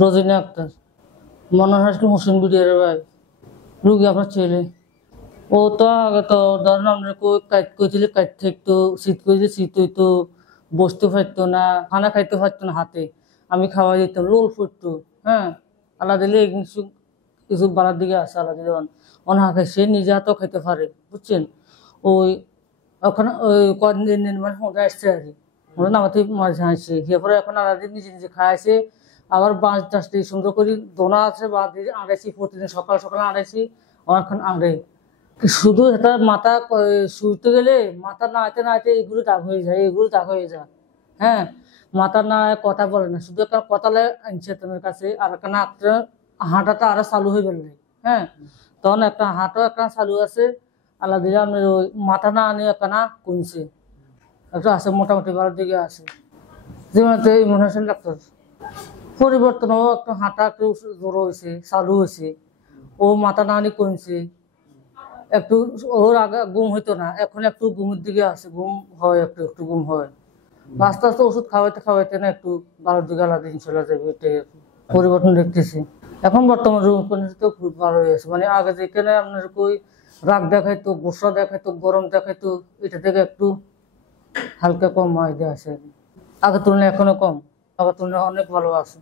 রোজিনা আক্তার। মনোহর হাসকে মুসলিম BDR ভাই রুগী আপনার ছেলে। ও তো আগে তো ধরেন আমরা কাজ করছিল, কাজ থাকতো, শীত করেছে, শীত হইতো, বসতে পারতো না, খানা খাইতে পারতো না হাতে। আমি খাওয়া দিতাম, লোল ফুটতো। হ্যাঁ, আল্লাহ দিলে কিছু কিছু বাড়ার দিকে আসে, আল্লাহ দিলে অনাহাকে সে নিজে হাতেও খাইতে পারে, বুঝছেন। ওই ওখানে ওই কদিন মানে হোঁটা আসছে আর কি, ওরা নামাতে মাঝে আসছে, এরপরে এখন আল্লাহ দিলে নিজে নিজে খাইছে। আবার বাঁশ টাস দিয়ে সুন্দর করে দোনা আছে, বাঁশ দিয়ে আড়াইছি, প্রতিদিন সকাল সকাল আড়াইছি। আমার এখন আড়ে শুধু এটা মাথা শুইতে গেলে মাথা নাড়াতে নাড়াতে এগুলো দাগ হয়ে যায়, এগুলো দাগ হয়ে যায়। হ্যাঁ, মাথা না কথা বলে না, শুধু একটা কথালে আনছে তোমার কাছে, আর একটা হাঁটাটা আরো চালু হয়ে গেল। হ্যাঁ, তখন একটা হাঁটাও একটা চালু আছে। আল্লাহ দিলে আপনার ওই মাথা না আনিয়ে একটা কমছে, একটু আছে, মোটামুটি ভালোর দিকে আছে। যেমন এই মনে হচ্ছেন ডাক্তার পরিবর্তন, ও একটু হাঁটা একটু জোর হয়েছে, চালু হয়েছে। ও মাথা না আনি কমছে একটু। ওর আগে ঘুম হইতো না, এখন একটু ঘুমের দিকে আছে, ঘুম হয়, একটু একটু ঘুম হয়। আস্তে আস্তে ওষুধ খাওয়াইতে খাওয়াইতে না একটু ভালোর দিকে আলাদা দিন চলে যাবে, এটাই আর কি। পরিবর্তন দেখতেছি এখন বর্তমান রূপ তো খুব ভালো হয়েছে। মানে আগে যেখানে আপনার কই রাগ দেখাইতো, গোসা দেখাইতো, গরম দেখাইতো, এটা থেকে একটু হালকা কম হয় আছে। আগের তুলনায় এখনো কম, আগের তুলনায় অনেক ভালো আছে।